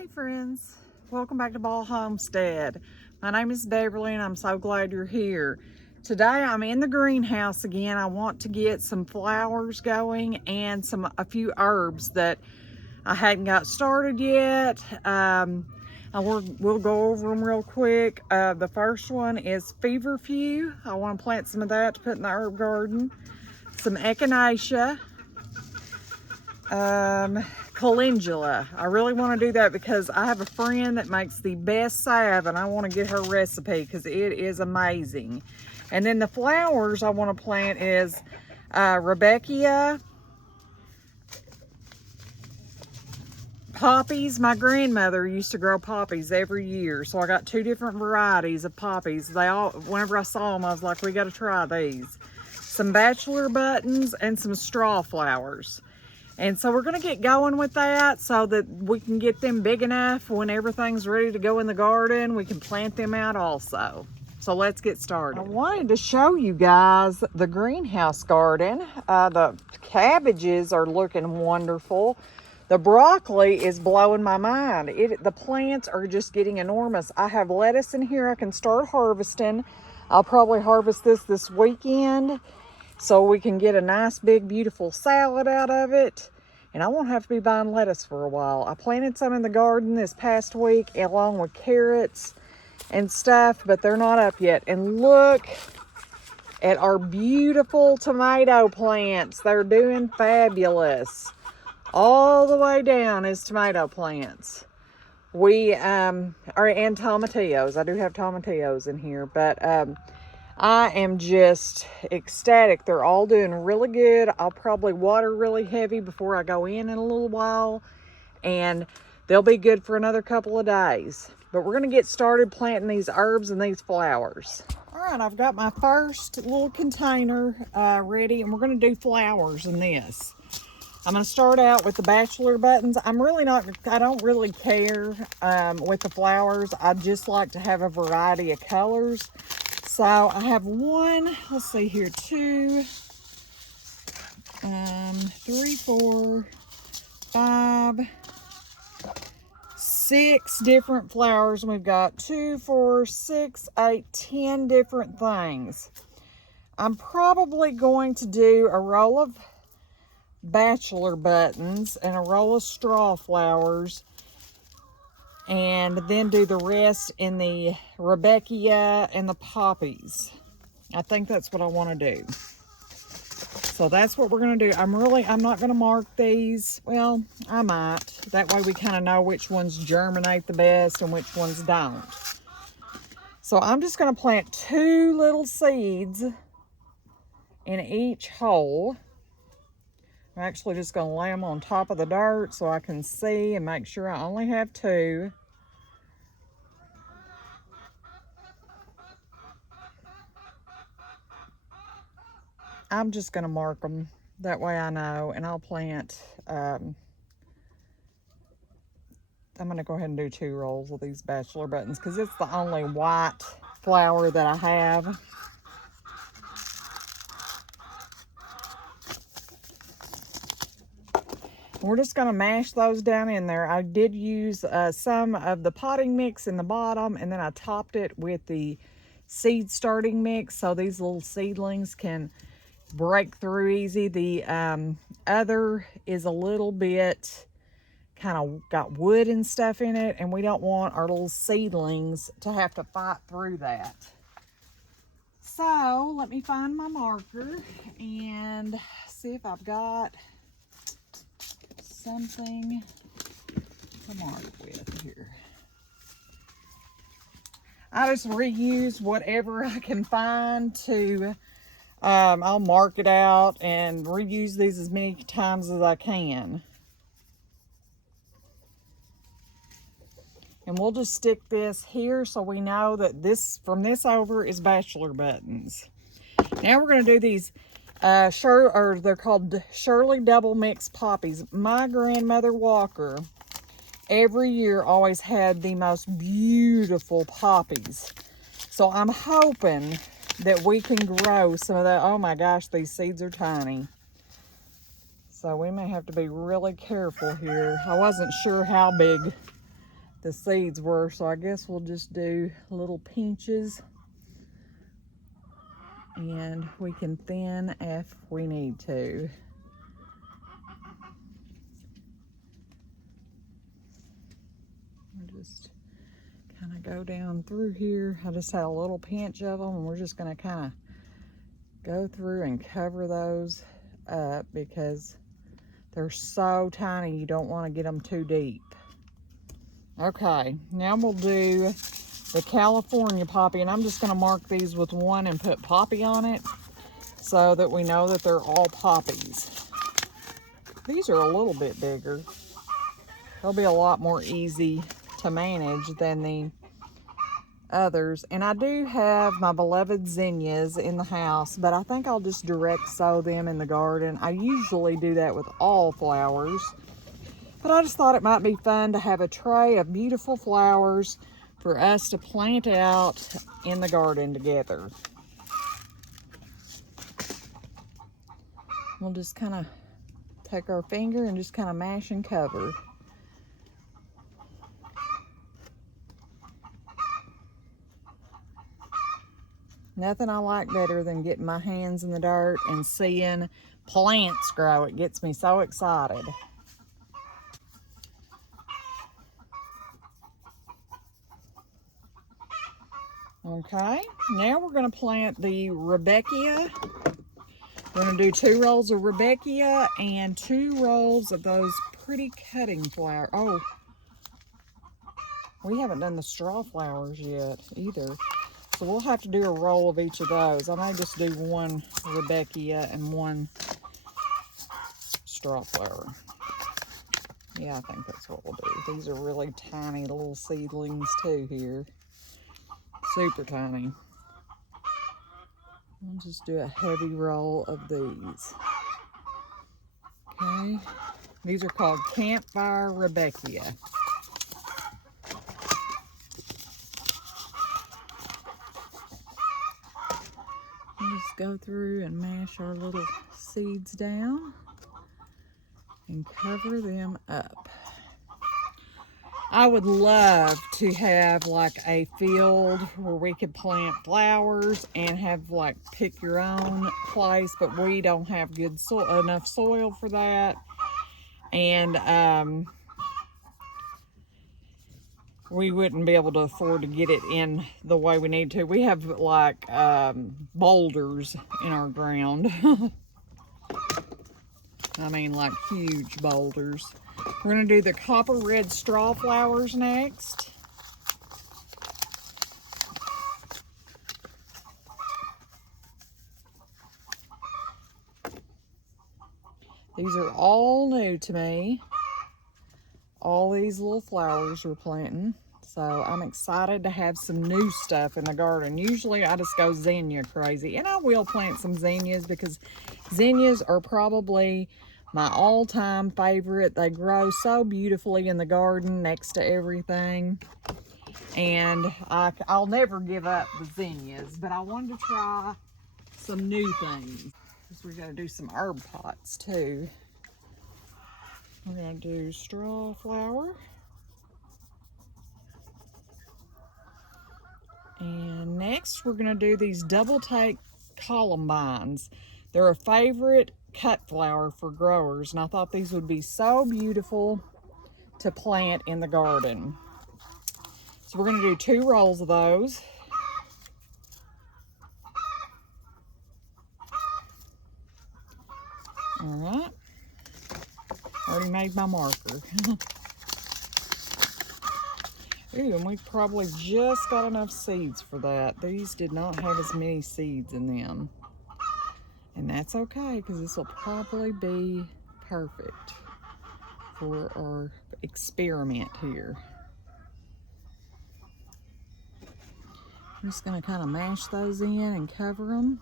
Hey friends, welcome back to Ball Homestead. My name is Beverly and I'm so glad you're here. Today I'm in the greenhouse again. I want to get some flowers going and a few herbs that I hadn't got started yet. We'll go over them real quick. The first one is feverfew. I want to plant some of that to put in the herb garden. Some echinacea. Calendula. I really want to do that because I have a friend that makes the best salve and I want to get her recipe because it is amazing. And then the flowers I want to plant is Rebecca, poppies. My grandmother used to grow poppies every year, so I got two different varieties of poppies. Whenever I saw them, I was like, we got to try these. Some bachelor buttons and some straw flowers. And so we're going to get going with that so that we can get them big enough when everything's ready to go in the garden. We can plant them out also. So let's get started. I wanted to show you guys the greenhouse garden. The cabbages are looking wonderful. The broccoli is blowing my mind. The plants are just getting enormous. I have lettuce in here I can start harvesting. I'll probably harvest this weekend, so we can get a nice big beautiful salad out of it. And I won't have to be buying lettuce for a while. I planted some in the garden this past week along with carrots and stuff, but they're not up yet. And look at our beautiful tomato plants. They're doing fabulous. All the way down is tomato plants. And tomatillos. I do have tomatillos in here, but I am just ecstatic. They're all doing really good. I'll probably water really heavy before I go in a little while, and they'll be good for another couple of days. But we're going to get started planting these herbs and these flowers. All right, I've got my first little container ready, and we're going to do flowers in this. I'm going to start out with the bachelor buttons. I don't really care with the flowers. I just like to have a variety of colors. So I have two, 3, 4, 5, 6 different flowers. And we've got 2, 4, 6, 8, 10 different things. I'm probably going to do a roll of bachelor buttons and a roll of straw flowers, and then do the rest in the Rebecca and the poppies. I think that's what I want to do. So that's what we're going to do. I'm not going to mark these. Well, I might. That way we kind of know which ones germinate the best and which ones don't. So I'm just going to plant 2 little seeds in each hole. I'm actually just going to lay them on top of the dirt so I can see and make sure I only have 2. I'm just going to mark them. That way I know. And I'll plant, I'm going to go ahead and do 2 rolls of these bachelor buttons because it's the only white flower that I have. We're just going to mash those down in there. I did use some of the potting mix in the bottom, and then I topped it with the seed starting mix so these little seedlings can break through easy. The other is a little bit kind of got wood and stuff in it, and we don't want our little seedlings to have to fight through that. So let me find my marker and see if I've got something to mark with here. I just reuse whatever I can find to I'll mark it out and reuse these as many times as I can. And we'll just stick this here so we know that from this over is bachelor buttons. Now we're going to do these they're called Shirley double mix poppies. My grandmother Walker every year always had the most beautiful poppies. So I'm hoping that we can grow some of that. Oh my gosh, these seeds are tiny. So we may have to be really careful here. I wasn't sure how big the seeds were, so I guess we'll just do little pinches, and we can thin if we need to. We'll just kind of go down through here. I just had a little pinch of them, and we're just going to kind of go through and cover those up because they're so tiny you don't want to get them too deep. Okay, now we'll do the California poppy, and I'm just going to mark these with 1 and put poppy on it so that we know that they're all poppies. These are a little bit bigger. They'll be a lot more easy to manage than the others. And I do have my beloved zinnias in the house, but I think I'll just direct sow them in the garden. I usually do that with all flowers, but I just thought it might be fun to have a tray of beautiful flowers for us to plant out in the garden together. We'll just kind of take our finger and just kind of mash and cover. Nothing I like better than getting my hands in the dirt and seeing plants grow. It gets me so excited. Okay, now we're going to plant the Rebeckia. We're going to do 2 rolls of Rebeckia and 2 rolls of those pretty cutting flowers. Oh, we haven't done the straw flowers yet either. So we'll have to do a roll of each of those. I may just do 1 Rebeckia and 1 straw flower. Yeah, I think that's what we'll do. These are really tiny little seedlings too here. Super tiny. I'll just do a heavy roll of these. Okay. These are called Campfire Rebeckia. We'll just go through and mash our little seeds down and cover them up. I would love to have like a field where we could plant flowers and have like pick your own place, but we don't have good enough soil for that. And we wouldn't be able to afford to get it in the way we need to. We have like boulders in our ground. I mean like huge boulders. We're going to do the copper red straw flowers next. These are all new to me. All these little flowers we're planting. So I'm excited to have some new stuff in the garden. Usually I just go zinnia crazy. And I will plant some zinnias because zinnias are probably my all-time favorite. They grow so beautifully in the garden next to everything. And I'll never give up the zinnias, but I wanted to try some new things. Because we're going to do some herb pots too. We're going to do straw flower. And next we're going to do these double take columbines. They're a favorite cut flower for growers, and I thought these would be so beautiful to plant in the garden. So we're going to do 2 rolls of those. All right. Already made my marker. Ooh, and we probably just got enough seeds for that. These did not have as many seeds in them. And that's okay, because this will probably be perfect for our experiment here. I'm just going to kind of mash those in and cover them.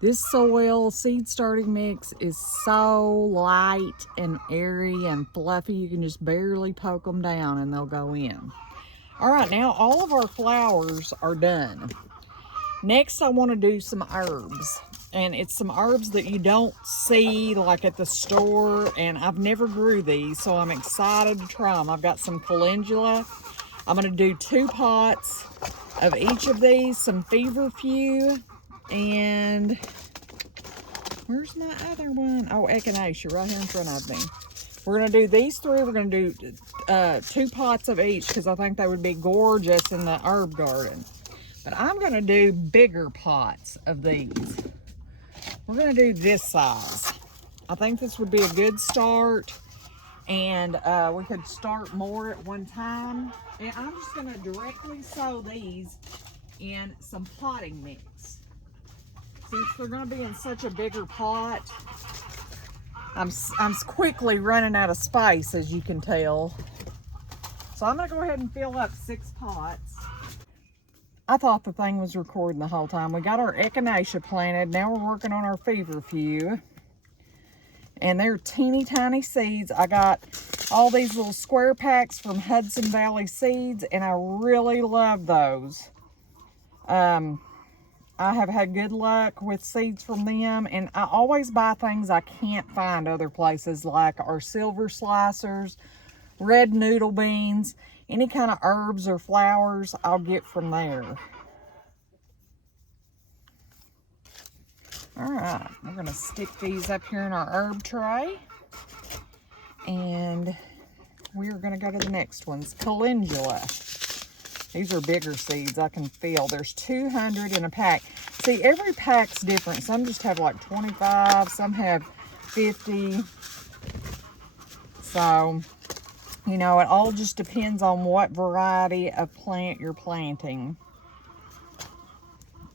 This soil seed starting mix is so light and airy and fluffy, you can just barely poke them down and they'll go in. All right, now all of our flowers are done. Next, I want to do some herbs. And it's some herbs that you don't see like at the store, and I've never grew these, so I'm excited to try them. I've got some calendula. I'm going to do 2 pots of each of these, some feverfew, and where's my other one? Oh, echinacea right here in front of me. We're going to do these 3. We're going to do 2 pots of each because I think they would be gorgeous in the herb garden. But I'm going to do bigger pots of these. We're going to do this size. I think this would be a good start, and we could start more at one time. And I'm just going to directly sow these in some potting mix. Since they're going to be in such a bigger pot, I'm quickly running out of space, as you can tell. So I'm going to go ahead and fill up 6 pots. I thought the thing was recording the whole time. We got our echinacea planted. Now we're working on our feverfew. And they're teeny tiny seeds. I got all these little square packs from Hudson Valley Seeds, and I really love those. I have had good luck with seeds from them, and I always buy things I can't find other places, like our silver slicers, red noodle beans, any kind of herbs or flowers I'll get from there. All right, we're going to stick these up here in our herb tray, and we're going to go to the next ones. Calendula. These are bigger seeds, I can feel. There's 200 in a pack. See, every pack's different. Some just have like 25, some have 50. So, you know, it all just depends on what variety of plant you're planting.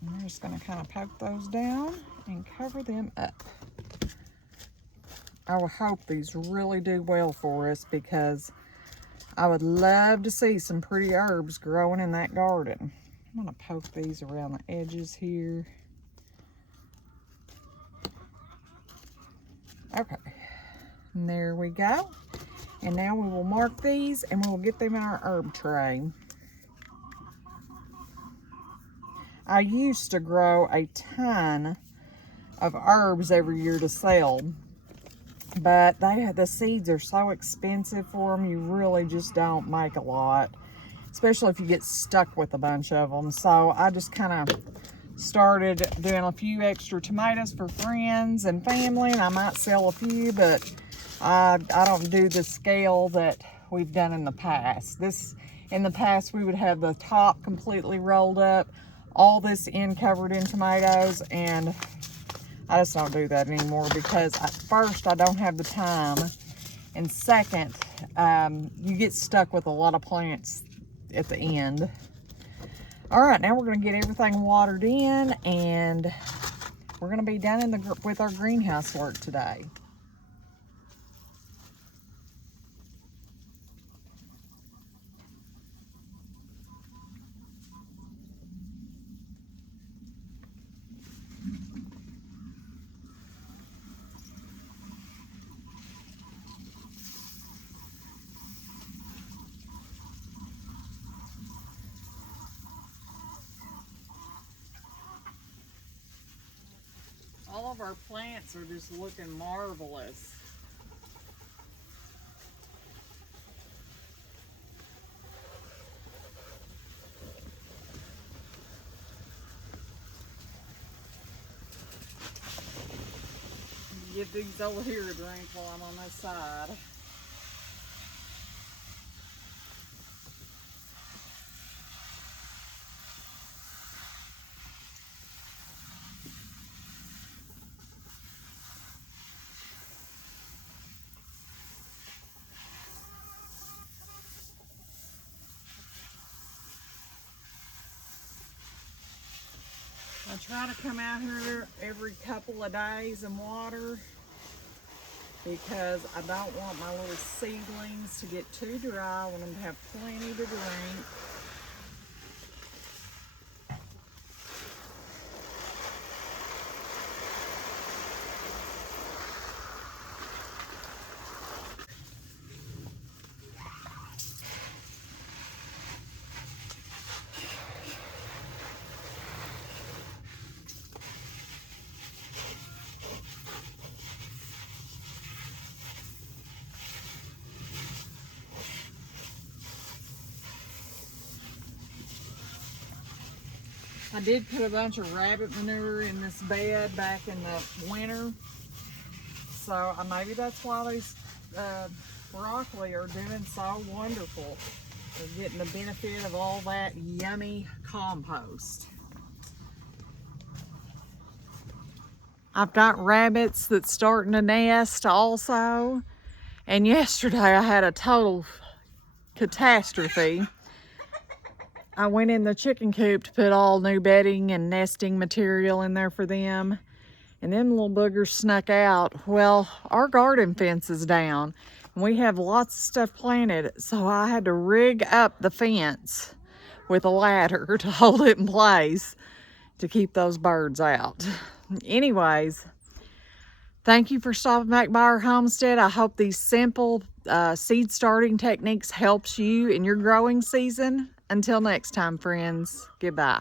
I'm just going to kind of poke those down and cover them up. I will hope these really do well for us, because I would love to see some pretty herbs growing in that garden. I'm going to poke these around the edges here. Okay, and there we go. And now we will mark these, and we will get them in our herb tray. I used to grow a ton of herbs every year to sell, but the seeds are so expensive for them, you really just don't make a lot, especially if you get stuck with a bunch of them. So I just kind of started doing a few extra tomatoes for friends and family, and I might sell a few, but I don't do the scale that we've done in the past. In the past, we would have the top completely rolled up, all this end covered in tomatoes, and I just don't do that anymore, because first, I don't have the time, and second, you get stuck with a lot of plants at the end. All right, now we're going to get everything watered in, and we're going to be done with our greenhouse work today. All of our plants are just looking marvelous. Give these over here a drink while I'm on this side. I try to come out here every couple of days and water, because I don't want my little seedlings to get too dry. I want them to have plenty to drink. I did put a bunch of rabbit manure in this bed back in the winter. So maybe that's why these broccoli are doing so wonderful. They're getting the benefit of all that yummy compost. I've got rabbits that's starting to nest also. And yesterday I had a total catastrophe. I went in the chicken coop to put all new bedding and nesting material in there for them. And them little boogers snuck out. Well, our garden fence is down. And we have lots of stuff planted. So I had to rig up the fence with a ladder to hold it in place to keep those birds out. Anyways, thank you for stopping back by our homestead. I hope these simple seed starting techniques helps you in your growing season. Until next time, friends, goodbye.